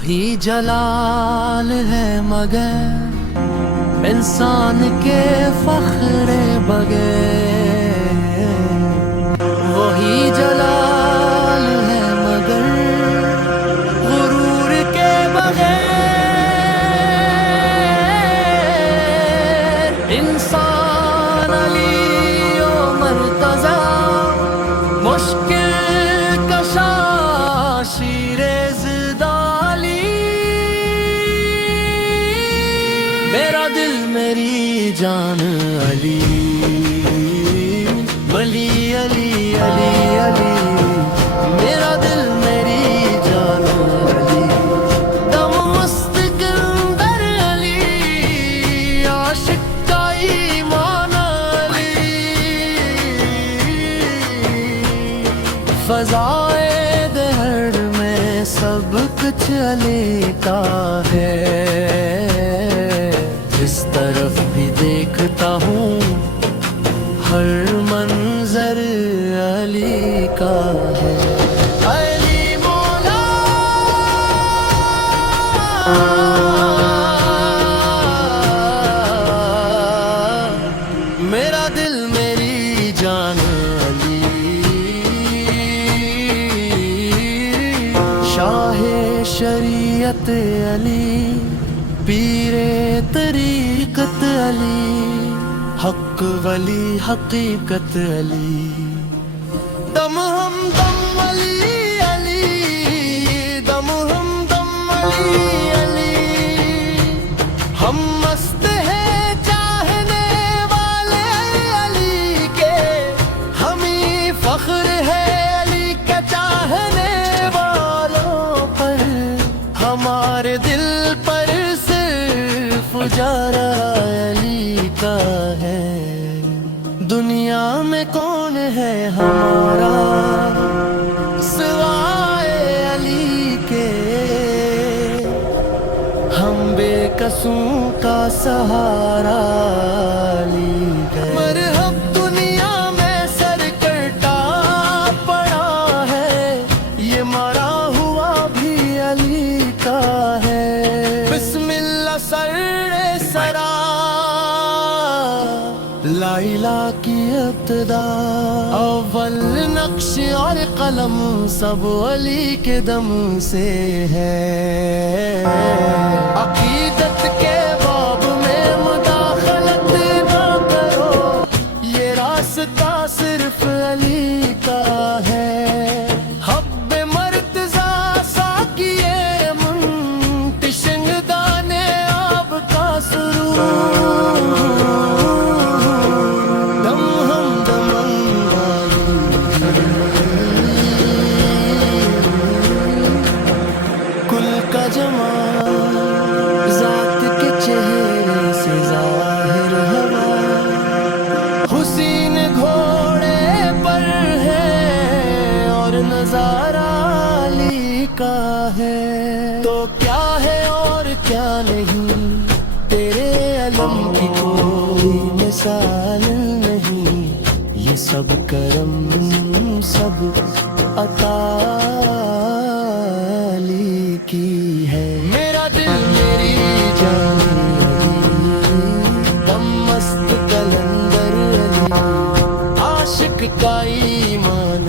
وہی جلال ہے مگر انسان کے فخر بغیر، وہی جلال ہے مگر غرور کے بغیر، انسان علی و مرتضی مشکل کشا شیر زدالی، میرا دل میری جان علی، ولی علی علی علی، میرا دل میری جان علی، دم مستقندر علی، عاشق کا ایمان علی، فضائے دہر میں سب کچھ علی کا ہے، جس طرف بھی دیکھتا ہوں ہر منظر علی کا ہے، علی مولا میرا دل میری جان علی، شاہ شریعت علی، پیر طریقت علی، حق ولی حقیقت علی، دم ہم دم علی علی، دم ہم دم علی علی، ہم مست ہیں چاہنے والے علی کے، ہمیں فخر ہے علی کے چاہنے والوں پر، ہمارے دل پر صرف اجارہ علی کا ہے، دنیا میں کون ہے ہمارا سوائے علی کے، ہم بے قصوں کا سہارا علی ہے، مرحب دنیا میں سر کٹا پڑا ہے، یہ مرا ہوا بھی علی کا ہے، بسم اللہ سر سرا لا الہ کی ابتدا، اول نقش اور قلم سب علی کے دم سے ہے، عقیدت کے باب میں مداخلت نہ کرو، یہ راستہ صرف علی کا ہے، حب مرتضی ساقیے منتشنگ دانے آب کا سرور، دم ہم دم علی، کل کا جمال ذات کے چہرے سے ظاہر ہوا، حسین گھوڑے پر ہے اور نظارہ علی کا ہے، تو کیا ہے اور کیا نہیں، تیرے علم کی کوئی مثال نہیں، یہ سب کرم سب عطا علی کی ہے، میرا دل میری جان علی، دم مست کلندر علی، عاشق کا ایمان